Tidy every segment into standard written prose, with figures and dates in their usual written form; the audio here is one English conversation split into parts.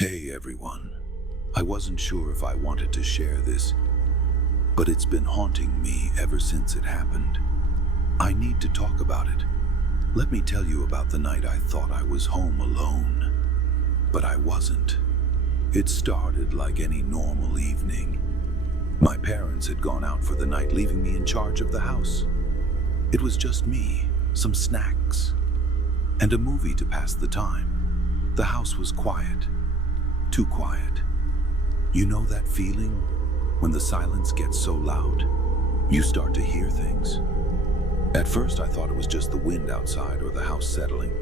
Hey everyone. I wasn't sure if I wanted to share this, but it's been haunting me ever since it happened. I need to talk about it. Let me tell you about the night I thought I was home alone, but I wasn't. It started like any normal evening. My parents had gone out for the night, leaving me in charge of the house. It was just me, some snacks, and a movie to pass the time. The house was quiet. Too quiet. You know that feeling when the silence gets so loud, you start to hear things? At first I thought it was just the wind outside or the house settling.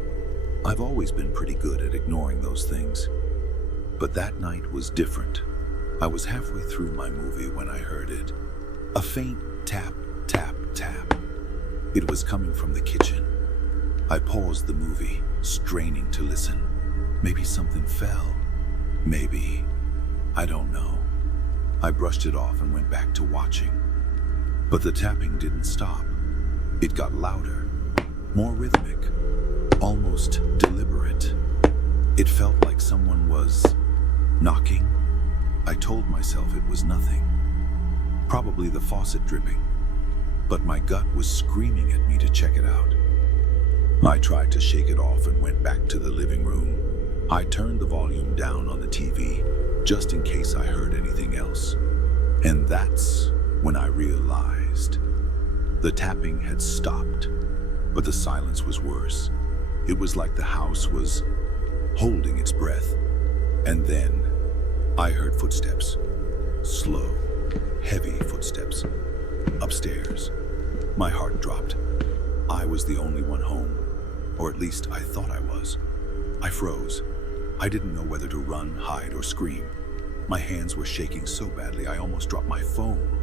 I've always been pretty good at ignoring those things. But that night was different. I was halfway through my movie when I heard it. A faint tap, tap, tap. It was coming from the kitchen. I paused the movie, straining to listen. Maybe something fell. Maybe. I don't know. I brushed it off and went back to watching. But the tapping didn't stop. It got louder, more rhythmic, almost deliberate. It felt like someone was knocking. I told myself it was nothing. Probably the faucet dripping. But my gut was screaming at me to check it out. I tried to shake it off and went back to the living room. I turned the volume down on the TV, just in case I heard anything else. And that's when I realized the tapping had stopped, but the silence was worse. It was like the house was holding its breath. And then I heard footsteps. Slow, heavy footsteps. Upstairs. My heart dropped. I was the only one home, or at least I thought I was. I froze. I didn't know whether to run, hide, or scream. My hands were shaking so badly I almost dropped my phone.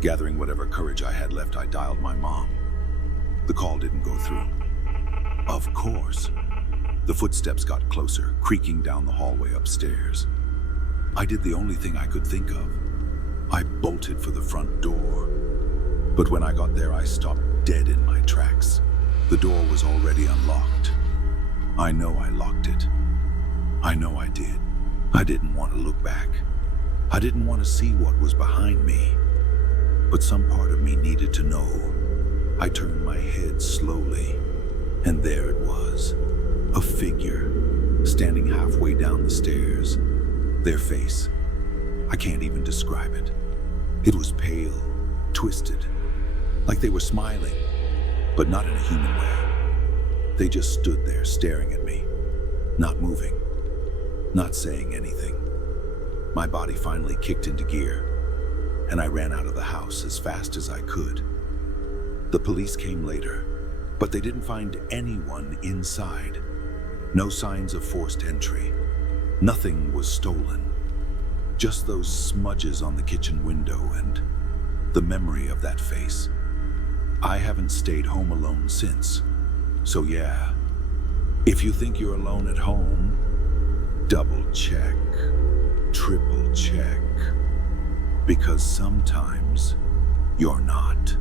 Gathering whatever courage I had left, I dialed my mom. The call didn't go through. Of course. The footsteps got closer, creaking down the hallway upstairs. I did the only thing I could think of. I bolted for the front door. But when I got there, I stopped dead in my tracks. The door was already unlocked. I know I locked it. I know I did. I didn't want to look back. I didn't want to see what was behind me. But some part of me needed to know. I turned my head slowly, and there it was. A figure, standing halfway down the stairs. Their face, I can't even describe it. It was pale, twisted, like they were smiling, but not in a human way. They just stood there staring at me, not moving, not saying anything. My body finally kicked into gear, and I ran out of the house as fast as I could. The police came later, but they didn't find anyone inside. No signs of forced entry. Nothing was stolen. Just those smudges on the kitchen window and the memory of that face. I haven't stayed home alone since. So yeah, if you think you're alone at home, double check, triple check, because sometimes you're not.